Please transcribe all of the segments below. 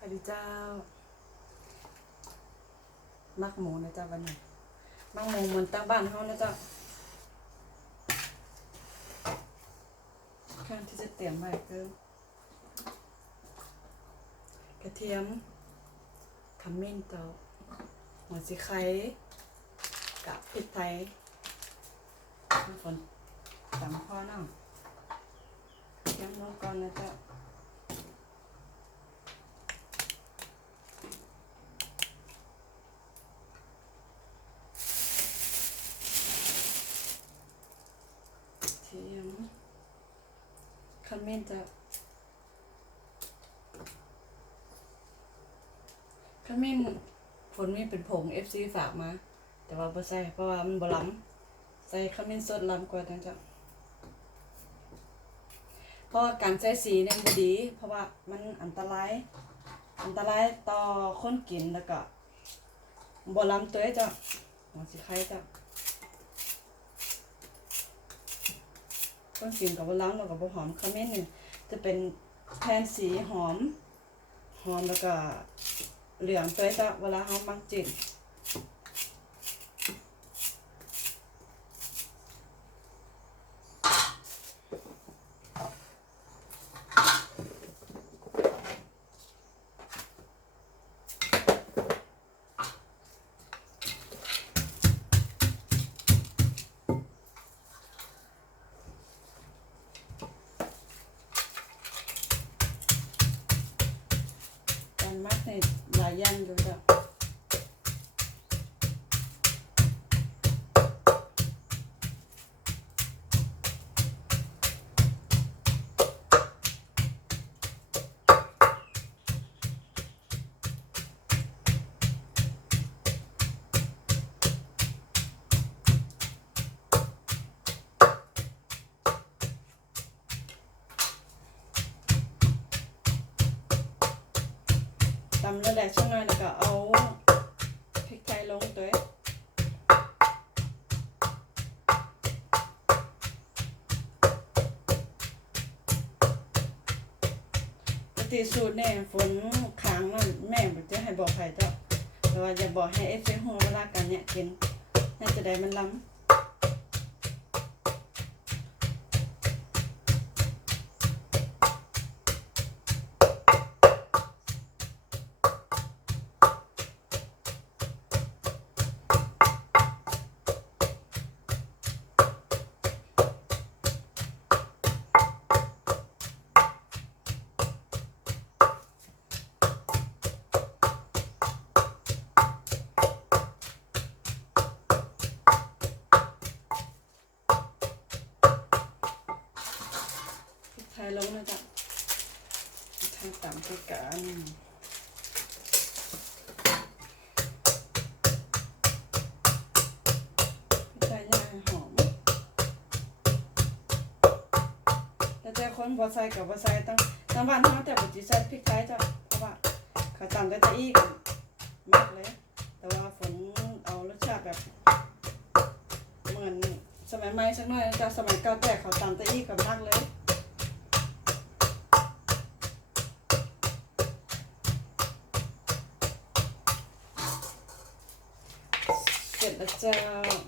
สวัสดีเจ้า มักหมูนะเจ้าวันนี้ มักหมูเหมือนตั้งบ้านเขานะเจ้าเครื่องที่จะเตรียมไว้คือกระเทียมขมิ้นเจ้าหัวสีไข่กับพริกไทยน้ำฝนตำพ่อน้องกระเทียมลงก่อนนะเจ้า เทียมข มิ้นจะขมิ้นผลมีเป็นผง FC ฝากมา แต่ว่าบ่ใส่เพราะว่ามันบ่ล้ำใส่ขมิ้นสดล้ำกว่าจังจ้ะเพราะว่าการใส่สีเนี่ยมันบ่ดี เพราะว่ามันอันตราย อันตรายต่อคนกินแล้วก็บ่ล้ำตัวจ้ะหัวสิไข่จ้ะ ต้นกลิ่นกับบล้างแล้วกับบหอมขมิ้นเนี่ยจะเป็นแทนสีหอม หอมแล้วก็เหลืองตัวจะเวลาเขามักจินำแล้วแหลกช่างหน่อยแล้วก็เอาพริกไทยลงตัวปกติสูตรเนี่ยฝนค้างนั่นแม่บอกจะให้บอกใครเจ้าแต่ว่าอย่าบอกให้เอฟซีหัวเวลากันเนี่ยกินน่าจะได้มันล้ำ ไทยลงนะจ๊ะทยตำด้วยกันพริกไทยย่างหอมแต่คนบ่ใส่กับบ่ใส่ตั้งตั้งบ้านเขาแต่บ่สิใส่พริกไทยจ้ะเพราะว่าเขาตำได้แต่อีกมากเลย แต่ว่าฝนเอารสชาติแบบเหมือนสมัยใหม่สักหน่อยนะจ๊ะสมัยเก่าแต่เขาตำแต่อีกกับมากเลย เสร็จแล้วเจ้า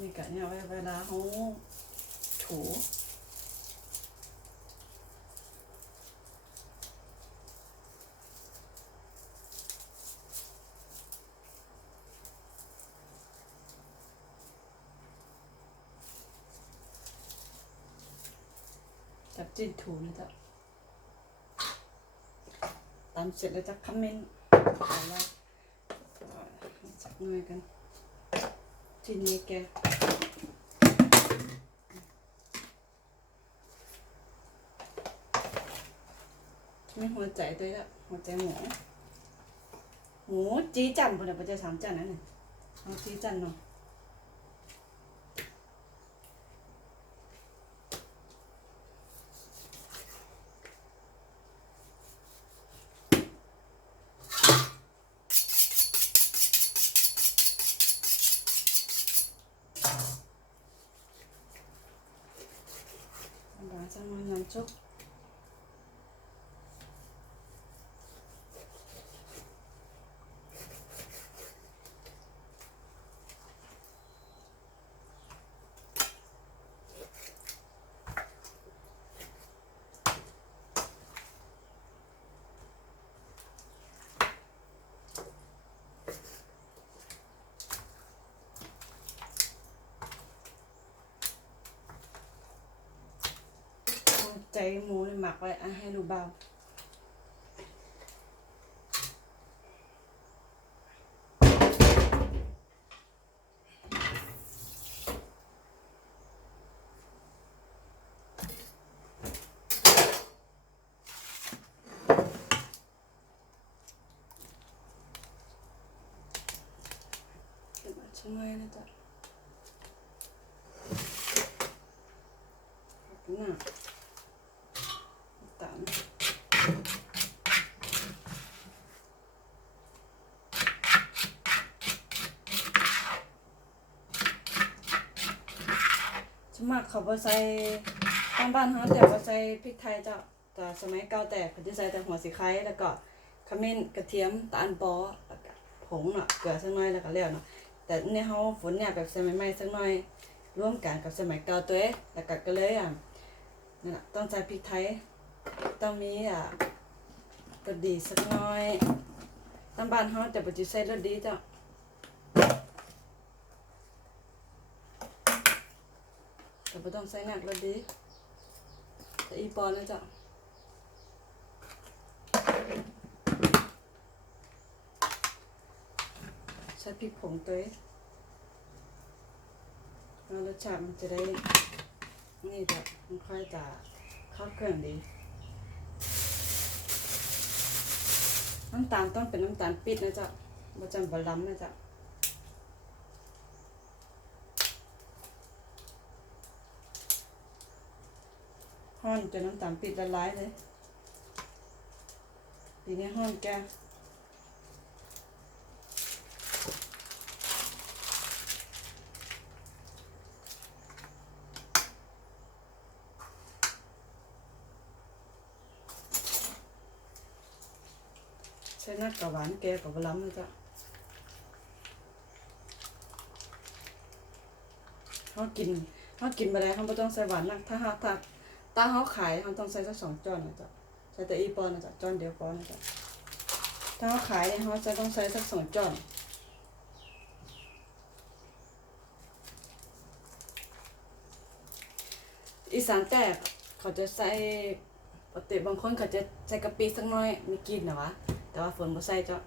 นี่กะเนี่ยไว้เวลาเขาถู จิ้นถูนะจ๊ะตามเสร็จแล้วจะคอมเมนต์เอาละสักหน่อยกันทีนี้แกมีหัวใจด้วยละหัวใจหมูหมูจีจันปุ่นน่ะปัจจัยสามจันนั่นน่ะเอาจีจันเนาะ สักหน่อยน้ำซุป ใจหมูนี่หมักไว้อะให้ดูเบาช่วยนะจ๊ะน่ะตาม สมัครเขาบ่ใส่ตามบ้านเขาแต่ว่าใส่พริกไทยจ้ะแต่สมัยเก่าแต่เขาจะใส่แต่หัวสีไข่แล้วก็ขมิ้นกระเทียมตาลปอแล้วก็ผงเนาะเกลือสักหน่อยแล้วก็แล้วเนาะแต่เนี่ยเขาฝนเนี่ยแบบสมัยใหม่สักหน่อยร่วมกันกับสมัยเก่าตัวเองแล้วก็ก็เลยอะนั่นน่ะต้องใส่พริกไทยต้องมีอะกระดีสักหน่อยตามบ้านเขาแต่ปัจจุบันใส่รสดีจ้ะแต่ ไม่ต้องใส่หนักรสดีแต่อีปอนนะจ๊ะใส่พริกผงตัวเองแล้วรสชาติมันจะได้ นี่จ้ะมันค่อยจะเข้าเครื่องดีน้ำตาลต้องเป็นน้ำตาลปิดนะจ๊ะบ่จำบะล้ำนะจ๊ะ ห้อนจนน้ำตาลปิดละลายเลยทีนี้ห้อนแกใช้นักกับหวานแกกับบะล้ำนะจ๊ะเขากินเขากินไปแล้วเขาไม่ต้องใส่หวานนักถ้าเขาถ้า ตาเขาขายเขาต้องใส่สักสองจอนนะจ๊ะใส่แต่อีปอนนะจ๊ะจอนเดียวพอนนะจ๊ะถ้าเขาขายเนี่ยเขาจะต้องใส่สักสองจอนอีสานแตกเขาจะใส่ปกติบางคนเขาจะใส่กะปิสักน้อยมีกลินนะวะแต่ว่าฝนบ่ใส่เจ้า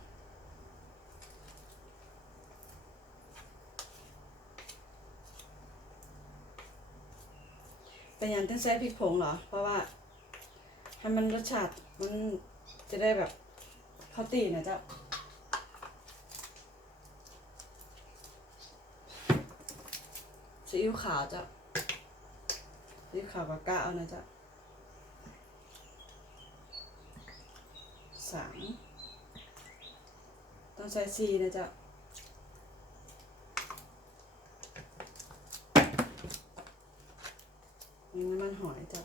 เป็นอย่างต้องใส่พริกผงเหรอ เพราะว่าให้มันรสชาติมันจะได้แบบเข้าตีนะเจ้าซีอิ๊วขาวเจ้าซีอิ๊วขาวกับกะเอานะเจ้าสามต้องใส่สี่นะเจ้านี่น้ำมัน หอยจ้า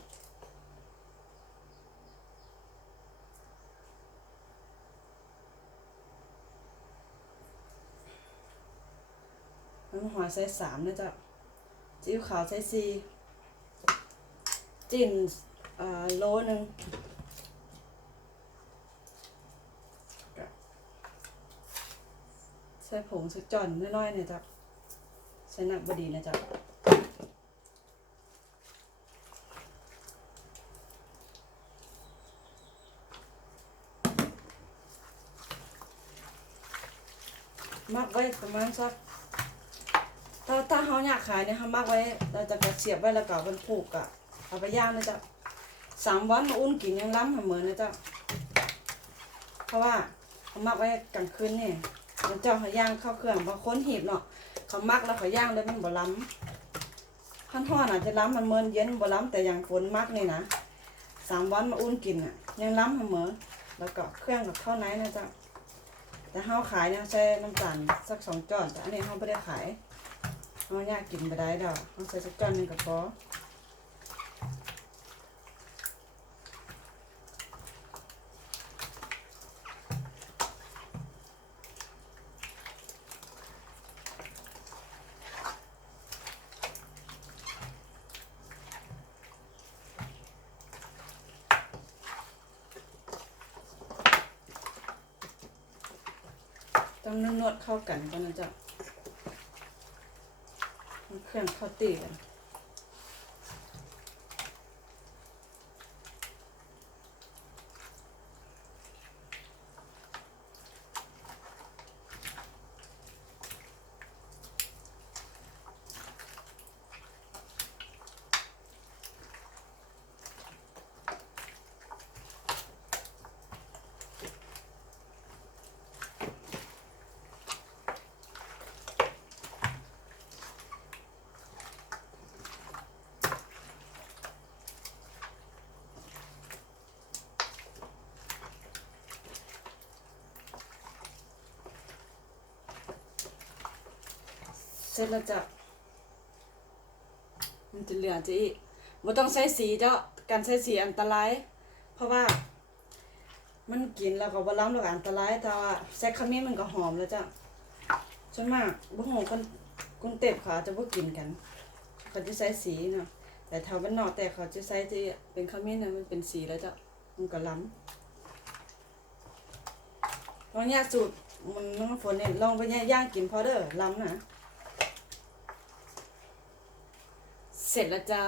น้ำมันหอยใส่สามนะเจ้าซีอิ๊วขาวใส่สี่จิ้นโลหนึ่งใส่ผงสักจอนน้อยๆเนี่ยจ้ะใส่หนักบดีนะจ๊ะ มักไว้ประมาณสักถ้าถ้าเขาอยากขายเนี่ยเขามักไว้ เราจะกระเสียบไว้แล้วก็เป็นผูกอะเอาไปย่างนะจ๊ะสามวันมาอุ่นกินยังล้ำเหมือนนะจ๊ะเพราะว่าเขามักไว้กลางคืนเนี่ยมันเจ้าเขาย่างเข้าเครื่องบางคนหีบเนาะเขามักแล้วเขาย่างเลยมันบ่ล้ำขั้นทอดอาจจะล้ำมันเมินเย็นบ่ล้ำแต่อย่างฝนมักนี่นะสามวันมาอุ่นกินอะ ยังล้ำเสมอแล้วก็เครื่องกับข้าวไหนนะจ๊ะ แต่เฮาขายเนี่ยใช้น้ำตาลสักสองจอนแต่อันนี้เฮาไม่ได้ขายเฮาอยากกินไปได้ดอกเฮาใส่สักจอนหนึงกับพอ นวดเข้ากันก็นนะเจ้าให้เครื่องเข้าตีกัน ร็จแล้วจ้ะมันจะเหลือจะอีกบ่ต้องใช้สีเจ้าการใช้สีอันตราย เพราะว่า มันกินแล้วก็บ่ล้ำแล้วก็อันตรายแต่ว่าใส่ขมิ้นมันก็หอมแล้วจ้ะส่วนมากบ่ฮู้คนกรุงเทพเขาจะบ่กินกันเขาจะใช้สีเนาะแต่แถวบ้านนอกแต่เขาจะใช้ที่เป็นขมิ้นน่ะมันเป็นสีแล้วจ้ะมันก็ล้ำลองแยกสูตรมันน้องฝนเนี่ยลองไปย่างกินพอเด้อล้ำนะ เสร็จแล้วเจ้า